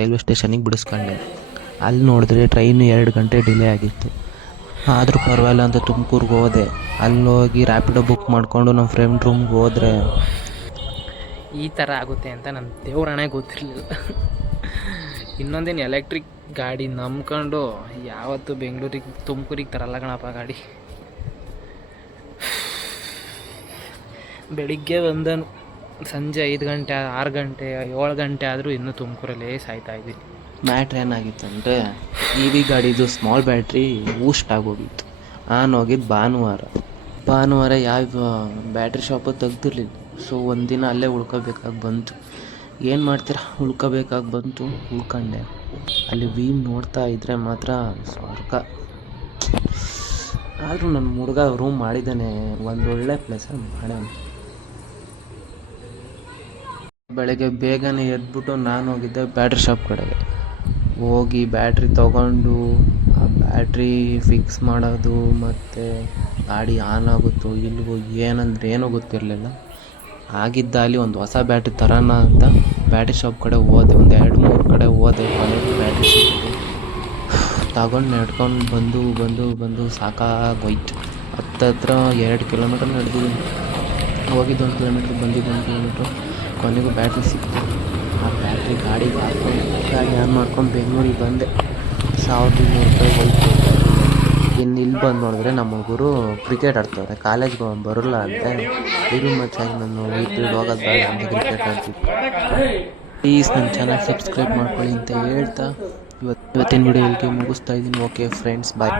Railway ಸ್ಟೇಷನಿಗೆ ಬಿಡಿಸ್ಕೊಂಡೆ. ಅಲ್ಲಿ ನೋಡಿದ್ರೆ train 2 ಗಂಟೆ ಡಿಲೇ ಆಗಿತ್ತು. ಆದರೂ ಪರವಾಗಿಲ್ಲ ಅಂತ ತುಮಕೂರ್ಗೆ ಹೋದೆ. ಅಲ್ಲೋಗಿ ರ್ಯಾಪಿಡೋ ಬುಕ್ ಮಾಡಿಕೊಂಡು ನಮ್ಮ ಫ್ರೆಂಡ್ ರೂಮ್ಗೆ ಹೋದರೆ ಈ ಥರ ಆಗುತ್ತೆ ಅಂತ ನನ್ನ ದೇವ್ರಣೆ ಗೊತ್ತಿರಲಿಲ್ಲ. ಇನ್ನೊಂದೇನು ಎಲೆಕ್ಟ್ರಿಕ್ ಗಾಡಿ ನಂಬ್ಕೊಂಡು ಯಾವತ್ತು ಬೆಂಗಳೂರಿಗೆ ತುಮಕೂರಿಗೆ ತರಲ್ಲ ಕಣಪ್ಪ ಗಾಡಿ. ಬೆಳಿಗ್ಗೆ ಬಂದನು, ಸಂಜೆ 5 ಗಂಟೆ 6 ಗಂಟೆ 7 ಗಂಟೆ ಆದರೂ ಇನ್ನೂ ತುಮಕೂರಲ್ಲೇ ಸಾಯ್ತಾಯಿದ್ದೀನಿ. ಮ್ಯಾಟ್ರ್ ಏನಾಗಿತ್ತಂದರೆ EV ಗಾಡಿದು ಸ್ಮಾಲ್ ಬ್ಯಾಟ್ರಿ ಊಸ್ಟ್ ಆಗೋಗಿತ್ತು. ನಾನು ಹೋಗಿದ್ದು ಭಾನುವಾರ ಯಾವ ಬ್ಯಾಟ್ರಿ ಶಾಪು ತೆಗ್ದಿರಲಿಲ್ಲ. ಸೊ ಒಂದಿನ ಅಲ್ಲೇ ಉಳ್ಕೋಬೇಕಾಗಿ ಬಂತು. ಏನು ಮಾಡ್ತೀರಾ, ಉಳ್ಕೋಬೇಕಾಗಿ ಬಂತು, ಉಳ್ಕೊಂಡೆ. ಅಲ್ಲಿ ವ್ಯೂ ನೋಡ್ತಾ ಇದ್ದರೆ ಮಾತ್ರ ಸ್ವರ್ಗ. ಆದರೂ ನನ್ನ ಹುಡುಗ ರೂಮ್ ಮಾಡಿದ್ದಾನೆ, ಒಂದೊಳ್ಳೆ ಪ್ಲೇಸಲ್ಲಿ ಮಾಡ್ಯಾನ. ಬೆಳಗ್ಗೆ ಬೇಗನೆ ಎದ್ಬಿಟ್ಟು ನಾನು ಹೋಗಿದ್ದೆ ಬ್ಯಾಟ್ರಿ ಶಾಪ್ ಕಡೆಗೆ. ಹೋಗಿ ಬ್ಯಾಟ್ರಿ ತೊಗೊಂಡು ಆ ಬ್ಯಾಟ್ರಿ ಫಿಕ್ಸ್ ಮಾಡೋದು ಮತ್ತು ಗಾಡಿ ಆನ್ ಆಗುತ್ತೋ ಇಲ್ವೋ ಏನಂದ್ರೆ ಏನೂ ಗೊತ್ತಿರಲಿಲ್ಲ. ಆಗಿದ್ದ ಅಲ್ಲಿ ಒಂದು ಹೊಸ ಬ್ಯಾಟ್ರಿ ತರೋಣ ಅಂತ ಬ್ಯಾಟ್ರಿ ಶಾಪ್ ಕಡೆ ಹೋದೆ. ಒಂದು 2-3 ಕಡೆ ಹೋದೆ, ಕೊನೆಗೆ ಬ್ಯಾಟ್ರಿ ಸಿಕ್ತು. ತಗೊಂಡು ನಡ್ಕೊಂಡು ಬಂದು ಸಾಕಾಗೋಯ್ತು. ಹತ್ತತ್ರ 2 ಕಿಲೋಮೀಟರ್ ನಡೆದಿದ್ದೀನಿ. ಹೋಗಿದ್ದು 1 ಕಿಲೋಮೀಟ್ರ್, ಬಂದಿದ್ದು 1 ಕಿಲೋಮೀಟ್ರು. ಕೊನೆಗೂ ಬ್ಯಾಟ್ರಿ ಸಿಕ್ತು. ಆ ಬ್ಯಾಟ್ರಿ ಗಾಡಿಗೆ ಹಾಕ್ಕೊಂಡು ಗಾಡಿ ಆನ್ ಮಾಡ್ಕೊಂಡು ಬೆಂಗಳೂರಿಗೆ ಬಂದೆ. 1200 ರೂಪಾಯಿ ಹೋಯ್ತು. ಇನ್ನು ಇಲ್ಲಿ ಬಂದು ನೋಡಿದ್ರೆ ನಮ್ಮ ಹುಡುಗರು ಕ್ರಿಕೆಟ್ ಆಡ್ತವ್ರೆ. ಕಾಲೇಜ್ಗೆ ಬರೋಲ್ಲ ಅಂತೆ. ಇದು ಮಚ್ಚಾಗಿ ನಾನು ವೀಕ್ಲಿ ಹೋಗೋದು ಬೇಡ ಅಂತ ಕ್ರಿಕೆಟ್ ಆಡ್ತಿದ್ದೆ. ಪ್ಲೀಸ್ ನನ್ನ ಚಾನಲ್ ಸಬ್ಸ್ಕ್ರೈಬ್ ಮಾಡ್ಕೊಳ್ಳಿ ಅಂತ ಹೇಳ್ತಾ ಇವತ್ತಿನ ವಿಡಿಯೋ ಇಲ್ಲಿಗೆ ಮುಗಿಸ್ತಾ ಇದ್ದೀನಿ. ಓಕೆ ಫ್ರೆಂಡ್ಸ್, ಬಾಯ್.